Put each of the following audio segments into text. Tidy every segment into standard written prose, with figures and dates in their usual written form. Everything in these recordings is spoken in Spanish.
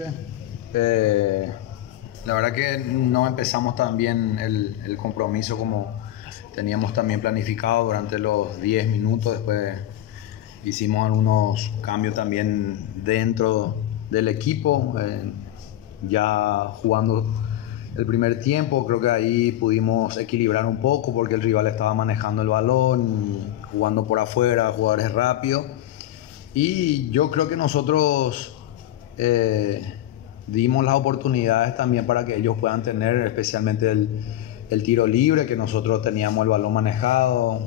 noches. La verdad que no empezamos tan bien el compromiso como teníamos también planificado durante los 10 minutos. Después hicimos algunos cambios también dentro del equipo, ya jugando el primer tiempo. Creo que ahí pudimos equilibrar un poco porque el rival estaba manejando el balón, jugando por afuera, jugadores rápidos. Y yo creo que nosotros dimos las oportunidades también para que ellos puedan tener, especialmente el tiro libre, que nosotros teníamos el balón manejado,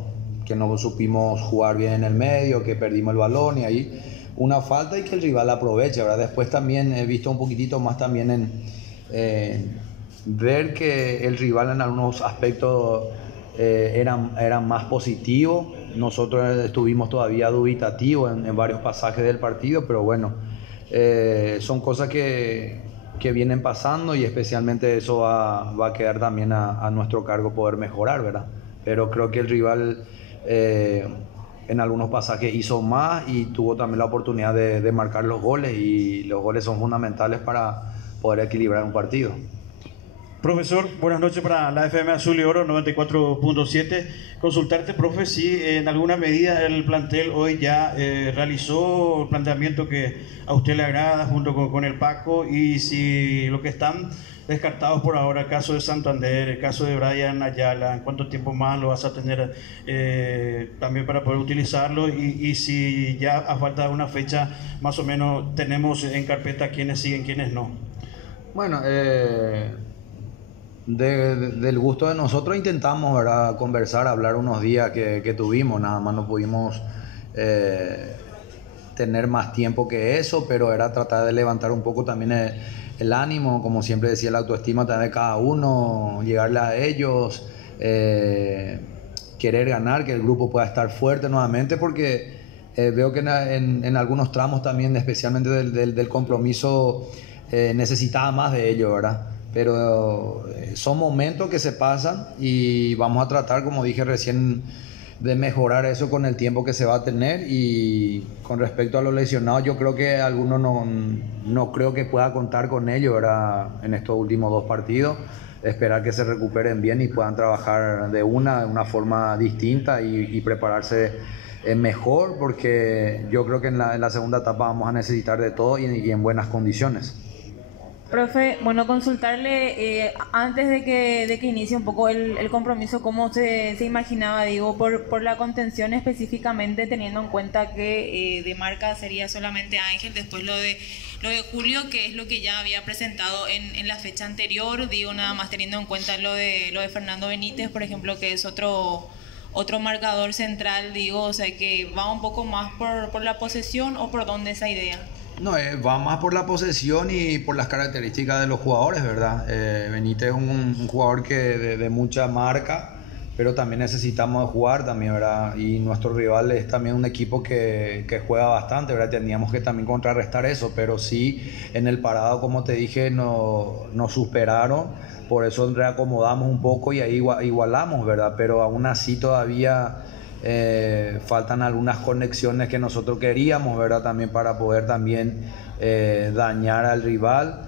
que no supimos jugar bien en el medio, que perdimos el balón y ahí una falta y que el rival aproveche, ¿verdad? Después también he visto un poquitito más también en ver que el rival en algunos aspectos era más positivo. Nosotros estuvimos todavía dubitativos en varios pasajes del partido, pero bueno, son cosas que vienen pasando y especialmente eso va a quedar también a nuestro cargo poder mejorar, ¿verdad? Pero creo que el rival en algunos pasajes hizo más y tuvo también la oportunidad de marcar los goles, y los goles son fundamentales para poder equilibrar un partido. Profesor, buenas noches para la FM Azul y Oro 94.7. Consultarte, profe, si en alguna medida el plantel hoy ya realizó el planteamiento que a usted le agrada junto con el Paco, y si lo que están descartados por ahora, el caso de Santander, el caso de Brian Ayala, ¿en cuánto tiempo más lo vas a tener también para poder utilizarlo? Y si ya a falta de una fecha más o menos tenemos en carpeta quiénes siguen, quiénes no. Bueno, del gusto de nosotros intentamos, ¿verdad?, conversar, hablar unos días que tuvimos, nada más no pudimos tener más tiempo que eso, pero era tratar de levantar un poco también el ánimo, como siempre decía, la autoestima también de cada uno, llegarle a ellos, querer ganar, que el grupo pueda estar fuerte nuevamente, porque veo que en algunos tramos también, especialmente del compromiso, necesitaba más de ellos, ¿verdad? Pero son momentos que se pasan y vamos a tratar, como dije recién, de mejorar eso con el tiempo que se va a tener. Y con respecto a los lesionados, yo creo que algunos no creo que pueda contar con ellos, ¿verdad?, en estos últimos 2 partidos. Esperar que se recuperen bien y puedan trabajar de una forma distinta y prepararse mejor, porque yo creo que en la segunda etapa vamos a necesitar de todo y en buenas condiciones. Profe, bueno, consultarle antes de que inicie un poco el compromiso, cómo se imaginaba, digo, por la contención específicamente, teniendo en cuenta que de marca sería solamente Ángel, después lo de Julio, que es lo que ya había presentado en la fecha anterior, digo, nada más teniendo en cuenta lo de Fernando Benítez, por ejemplo, que es otro marcador central, digo, o sea, que va un poco más por la posesión, o por dónde esa idea. No, va más por la posesión y por las características de los jugadores, ¿verdad? Benítez es un jugador que de mucha marca, pero también necesitamos jugar también, ¿verdad? Y nuestro rival es también un equipo que juega bastante, ¿verdad? Teníamos que también contrarrestar eso, pero sí, en el parado, como te dije, nos superaron, por eso reacomodamos un poco y ahí igualamos, ¿verdad? Pero aún así todavía faltan algunas conexiones que nosotros queríamos, ¿verdad?, también para poder también dañar al rival.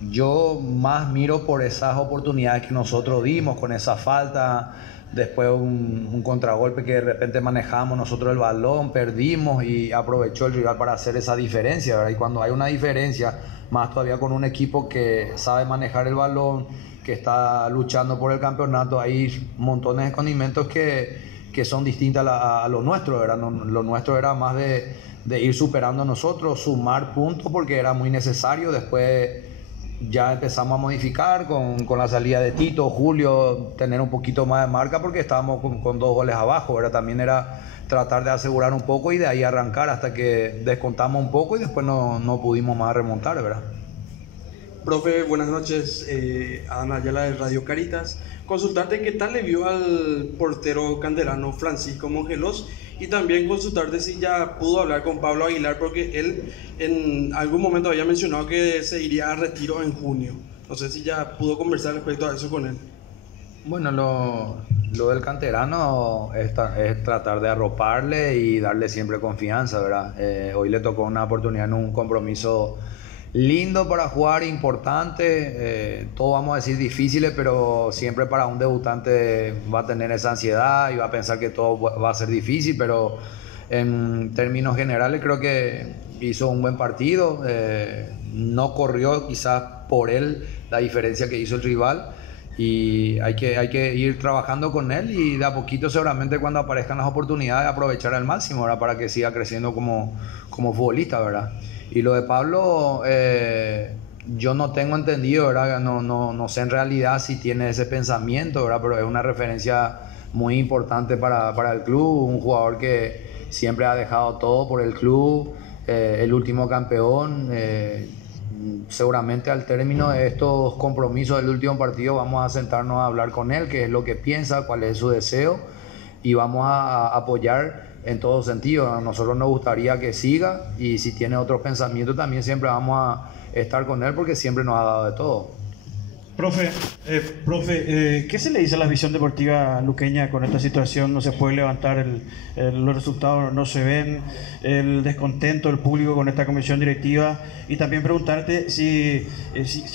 Yo más miro por esas oportunidades que nosotros dimos con esa falta, después un contragolpe que de repente manejamos nosotros el balón, perdimos y aprovechó el rival para hacer esa diferencia, ¿verdad? Y cuando hay una diferencia, más todavía con un equipo que sabe manejar el balón, que está luchando por el campeonato, hay montones de condimentos que son distintas a lo nuestro, ¿verdad? Lo nuestro era más de ir superando a nosotros, sumar puntos porque era muy necesario. Después ya empezamos a modificar con la salida de Tito, Julio, tener un poquito más de marca porque estábamos con 2 goles abajo, ¿verdad? También era tratar de asegurar un poco y de ahí arrancar hasta que descontamos un poco y después no pudimos más remontar, ¿verdad? Profe, buenas noches, Ana Ayala de Radio Caritas. Consultarte qué tal le vio al portero canterano Francisco Mongelos, y también consultarte si ya pudo hablar con Pablo Aguilar, porque él en algún momento había mencionado que se iría a retiro en junio. No sé si ya pudo conversar respecto a eso con él. Bueno, lo del canterano es tratar de arroparle y darle siempre confianza, ¿verdad? Hoy le tocó una oportunidad en un compromiso lindo para jugar, importante, todos vamos a decir difíciles, pero siempre para un debutante va a tener esa ansiedad y va a pensar que todo va a ser difícil, pero en términos generales creo que hizo un buen partido, no corrió quizás por él la diferencia que hizo el rival. Y hay que ir trabajando con él y de a poquito seguramente cuando aparezcan las oportunidades aprovechar al máximo, ¿verdad? Para que siga creciendo como futbolista, ¿verdad? Y lo de Pablo, yo no tengo entendido, ¿verdad? No sé en realidad si tiene ese pensamiento, ¿verdad? Pero es una referencia muy importante para el club, un jugador que siempre ha dejado todo por el club, el último campeón. Seguramente al término de estos compromisos del último partido vamos a sentarnos a hablar con él, qué es lo que piensa, cuál es su deseo, y vamos a apoyar en todo sentido. A nosotros nos gustaría que siga, y si tiene otros pensamientos también siempre vamos a estar con él porque siempre nos ha dado de todo. Profe, ¿qué se le dice a la visión deportiva luqueña con esta situación? No se puede levantar, los resultados no se ven, el descontento del público con esta comisión directiva, y también preguntarte si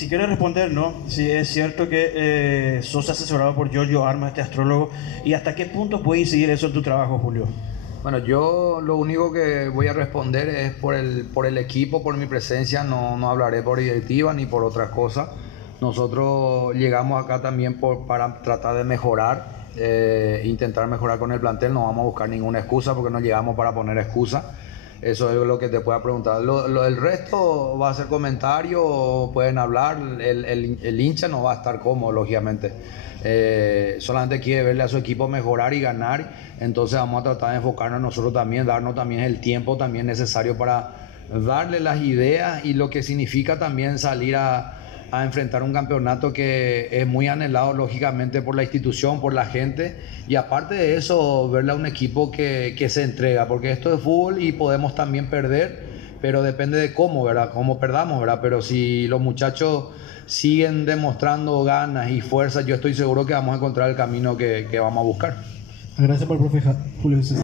quieres responder, ¿no? Si es cierto que sos asesorado por Giorgio Armas, este astrólogo, y hasta qué punto puede incidir eso en tu trabajo, Julio. Bueno, yo lo único que voy a responder es por el equipo, por mi presencia, no hablaré por directiva ni por otras cosas. Nosotros llegamos acá también para tratar de mejorar, intentar mejorar con el plantel. No vamos a buscar ninguna excusa porque no llegamos para poner excusa. Eso es lo que te pueda preguntar. El resto va a ser comentario, pueden hablar. El hincha no va a estar cómodo, lógicamente. Solamente quiere verle a su equipo mejorar y ganar. Entonces vamos a tratar de enfocarnos nosotros también, darnos también el tiempo también necesario para darle las ideas y lo que significa también salir a enfrentar un campeonato que es muy anhelado lógicamente por la institución, por la gente, y aparte de eso verle a un equipo que se entrega, porque esto es fútbol y podemos también perder, pero depende de cómo, ¿verdad? Cómo perdamos, ¿verdad? Pero si los muchachos siguen demostrando ganas y fuerza, yo estoy seguro que vamos a encontrar el camino que vamos a buscar. Gracias por el profe Julio César.